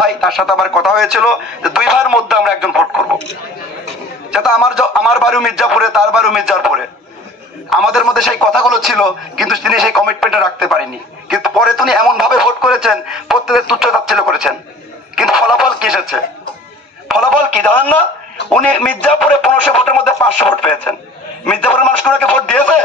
ভাই, তার সাথে আমার কথা হয়েছিল যে 2 ভাইয়ের মধ্যে আমরা একজন ভোট করব, যাতে আমার বাড়িও মির্জাপুরে, তার বাড়িও মির্জাপুরে। আমাদের মধ্যে সেই কথাগুলো ছিল, কিন্তু তিনি সেই কমিটমেন্টটা রাখতে পারেনি। কিন্তু পরে তিনি এমন ভাবে ভোট করেছেন, প্রত্যেকের তুচ্ছ-তাচ্ছিল্য করেছেন। কিন্তু ফলাফল কি এসেছে? ফলাফল কি জানেন না? উনি মির্জাপুরে 1500 ভোটের মধ্যে 500 ভোট পেয়েছেন। মির্জাপুরের মানুষ ওনাকে ভোট দিয়েছে?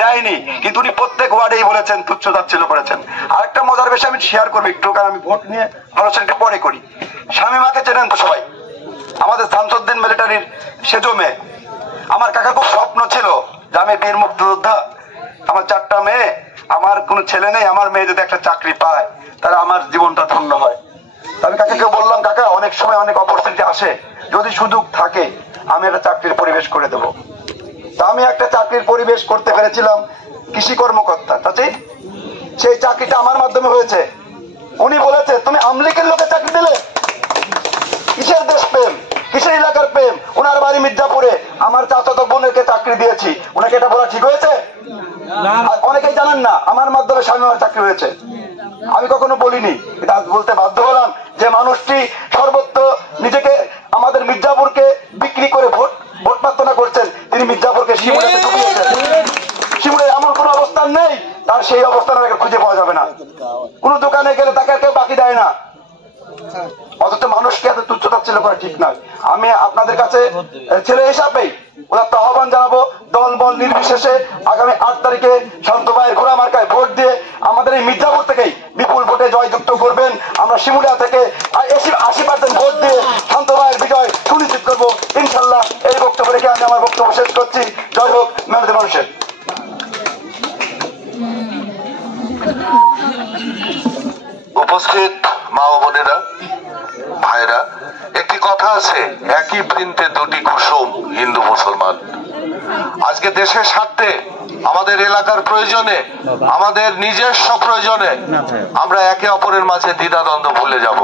দেয়নি। কিন্তু উনি প্রত্যেক ওয়ার্ডেই বলেছেন, তুচ্ছ-তাচ্ছিল্য করেছেন। আরেকটা মজার বিষয় আমি শেয়ার করবো একটু, কারণ আমি ভোট নিয়ে আলোচনাটা পরে করি। শামীমাকে চেনেন তো সবাই, আমাদের শামসুদ্দিন মিলিটারির সেজো মেয়ে। আমার কাকার খুব স্বপ্ন ছিল যে আমি বীর মুক্তিযোদ্ধা, আমার 4টা মেয়ে, আমার কোনো ছেলে নেই, আমার মেয়ে যদি একটা চাকরি পায় তাহলে আমার জীবনটা ধন্য হয়। আমি কাকাকে বললাম, কাকা অনেক সময় অনেক অপরচুনিটি আসে, যদি সুযোগ থাকে আমি একটা চাকরির পরিবেশ করে দেব। তা আমি একটা চাকরির পরিবেশ করতে পেরেছিলাম, কৃষি কর্মকর্তা। সেই চাকরিটা আমার মাধ্যমে হয়েছে। উনি বলেছে, তুমি আমলিকের লোকে চাকরি দিলে? কিসের দেশপ্রেম, কিসের এলাকার প্রেম? ওনার বাড়ি মির্জাপুরে, আমার চাচাতো বোনকে চাকরি দিয়েছি। ওনাকে এটা বলা ঠিক হয়েছে? অনেকেই জানেন না আমার মাধ্যমে শামীমার চাকরি হয়েছে। আমি কখনো বলিনি, এটা বলতে বাধ্য হলাম যে মানুষটি সর্বত্র নিজেকে, আমাদের মির্জাপুরকে বিক্রি করে ভোট প্রার্থনা করছেন। তিনি মির্জাপুরকে শিমুলাতে ঢুকিয়েছেন। শিমুলে এমন কোন অবস্থান নেই তার সেই অবস্থান খুঁজে পাওয়া যাবে না। কোন দোকানে গেলে তাকে কেউ বাকি দেয় না। অথচ মানুষকে এত তুচ্ছ-তাচ্ছিল্য করা ঠিক নয়। আমি আপনাদের কাছে ছেলে হিসাবেই ওনার আহ্বান জানাবো, দল বল নির্বিশেষে আগামী 8 তারিখে শান্ত ভাইয়ের ঘোড়া মার্কায় ভোট দিয়ে আমাদের এই মির্জাপুর থেকেই বিপুল ভোটে জয়যুক্ত করবেন। আমরা শিমুলিয়া থেকে 80% ভোট দিয়ে শান্ত ভাইয়ের বিজয় সুনিশ্চিত করবো ইনশাল্লাহ। এই বক্তব্য রেখে আমি আমার বক্তব্য শেষ করছি। জয় হোক মেহনতি মানুষের। উপস্থিত মা ও বোনেরা, ভাইরা, একটি কথা আছে, একই বৃন্তে 2টি কুসুম, হিন্দু মুসলমান। আজকে দেশের স্বার্থে, আমাদের এলাকার প্রয়োজনে, আমাদের নিজস্ব প্রয়োজনে আমরা একে অপরের মাঝে দ্বিধাদ্বন্দ্ব ভুলে যাব।